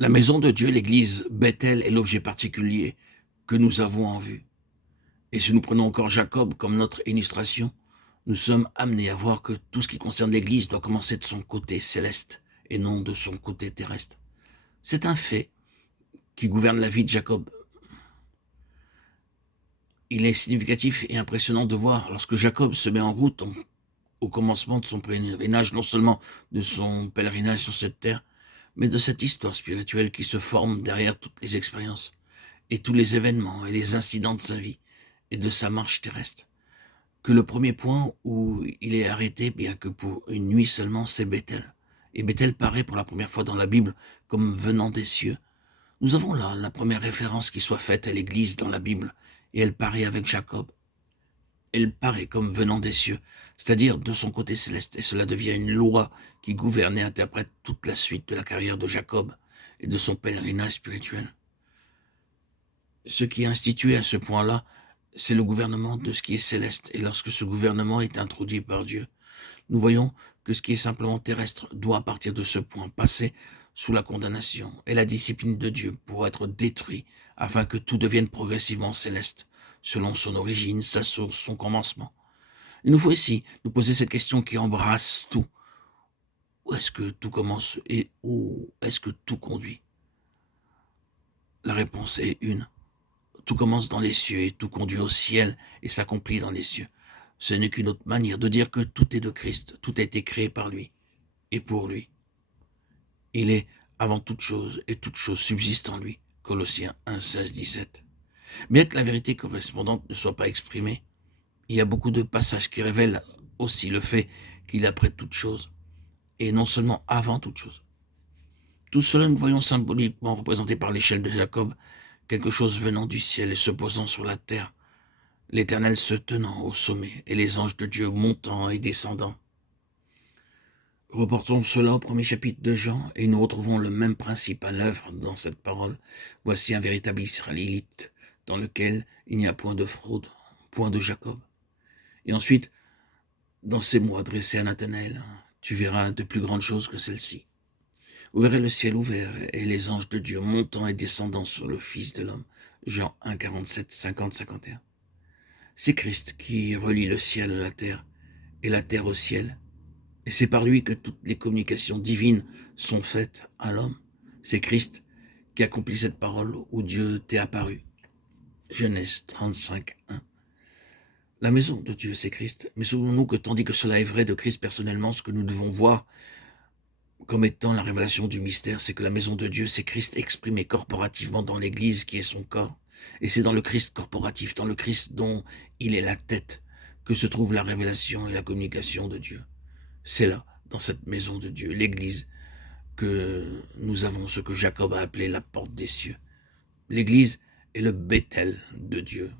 La maison de Dieu, l'église Bethel, est l'objet particulier que nous avons en vue. Et si nous prenons encore Jacob comme notre illustration, nous sommes amenés à voir que tout ce qui concerne l'église doit commencer de son côté céleste et non de son côté terrestre. C'est un fait qui gouverne la vie de Jacob. Il est significatif et impressionnant de voir lorsque Jacob se met en route au commencement de son pèlerinage, non seulement de son pèlerinage sur cette terre, mais de cette histoire spirituelle qui se forme derrière toutes les expériences et tous les événements et les incidents de sa vie et de sa marche terrestre. Que le premier point où il est arrêté, bien que pour une nuit seulement, c'est Bethel. Et Bethel paraît pour la première fois dans la Bible comme venant des cieux. Nous avons là la première référence qui soit faite à l'Église dans la Bible, et elle paraît avec Jacob. Elle paraît comme venant des cieux, c'est-à-dire de son côté céleste, et cela devient une loi qui gouverne et interprète toute la suite de la carrière de Jacob et de son pèlerinage spirituel. Ce qui est institué à ce point-là, c'est le gouvernement de ce qui est céleste, et lorsque ce gouvernement est introduit par Dieu, nous voyons que ce qui est simplement terrestre doit à partir de ce point passer sous la condamnation et la discipline de Dieu pour être détruit, afin que tout devienne progressivement céleste, selon son origine, sa source, son commencement. Il nous faut ici nous poser cette question qui embrasse tout. Où est-ce que tout commence et où est-ce que tout conduit? La réponse est une. Tout commence dans les cieux et tout conduit au ciel et s'accomplit dans les cieux. Ce n'est qu'une autre manière de dire que tout est de Christ, tout a été créé par lui et pour lui. Il est avant toute chose et toute chose subsiste en lui. Colossiens 1, 16, 17. Bien que la vérité correspondante ne soit pas exprimée, il y a beaucoup de passages qui révèlent aussi le fait qu'il est après toute chose, et non seulement avant toute chose. Tout cela, nous voyons symboliquement représenté par l'échelle de Jacob, quelque chose venant du ciel et se posant sur la terre, l'Éternel se tenant au sommet, et les anges de Dieu montant et descendant. Reportons cela au premier chapitre de Jean, et nous retrouvons le même principe à l'œuvre dans cette parole. Voici un véritable Israélite, dans lequel il n'y a point de fraude, point de Jacob. Et ensuite, dans ces mots adressés à Nathanaël, tu verras de plus grandes choses que celles-ci. Vous verrez le ciel ouvert et les anges de Dieu montant et descendant sur le Fils de l'homme. Jean 1, 47, 50, 51. C'est Christ qui relie le ciel à la terre et la terre au ciel. Et c'est par lui que toutes les communications divines sont faites à l'homme. C'est Christ qui accomplit cette parole où Dieu t'est apparu. Genèse 35, 1. La maison de Dieu, c'est Christ. Mais souvenons-nous que tandis que cela est vrai de Christ personnellement, ce que nous devons voir comme étant la révélation du mystère, c'est que la maison de Dieu, c'est Christ exprimé corporativement dans l'Église qui est son corps. Et c'est dans le Christ corporatif, dans le Christ dont il est la tête, que se trouve la révélation et la communication de Dieu. C'est là, dans cette maison de Dieu, l'Église, que nous avons ce que Jacob a appelé la porte des cieux. L'Église est le Bethel de Dieu.